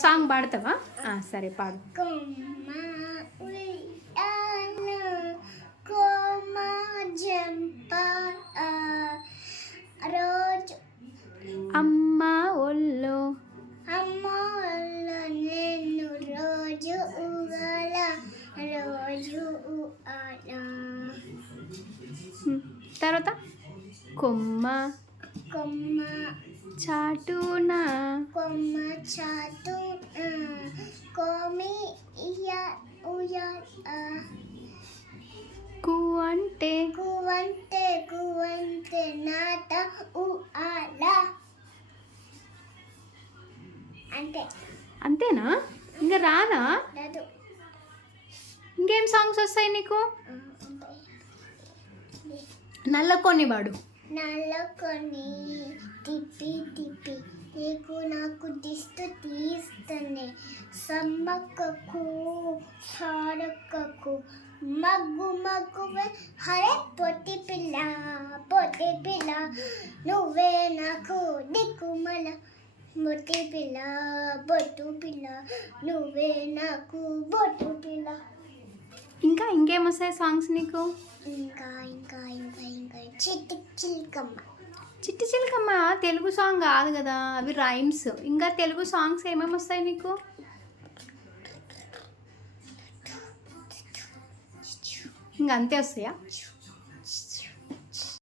Song పాడతావా? సరే పాడు. కొమ్మ ఉయ్యాల కొమ్మ జంప రోజు అమ్మ ఒళ్ళో అమ్మ ఒళ్ళో నేను రోజు ఉగాల రోజు ఉగాల. తర్వాత కొమ్మ కొమ్మ చాటున కొమ్మ చాటు కొమి ఉయ్యాల కు అంటే కువంటే కువంటే నాట ఉయ్యాల. అంతే. అంతేనా? ఇంకా రాదా? లేదు. ఇంకేం సాంగ్స్ వస్తాయి నీకు? నల్ల కొన్ని పాడు. నల్లకొని తిప్పి తిప్పి నీకు నాకు దిస్తు తీస్తనే సమ్మక్కకు సారక్కకు మగ్గు మగ్గువే హరే పొట్టి పిల్ల నువ్వే నాకు దిక్కుమల బొట్టి పిల్ల బొట్టు పిల్ల నువ్వే నాకు బొట్టు పిల్ల. ఇంకా ఇంకేం వస్తాయి సాంగ్స్ నీకు? ఇంకా ఇంకా ఇంకా ఇంకా చిట్టి చిలకమ్మ. చిట్టి చిలకమ్మ తెలుగు సాంగ్ కాదు కదా, అవి రైమ్స్. ఇంకా తెలుగు సాంగ్స్ ఏమేమి వస్తాయి నీకు? ఇంకా అంతే వస్తాయా?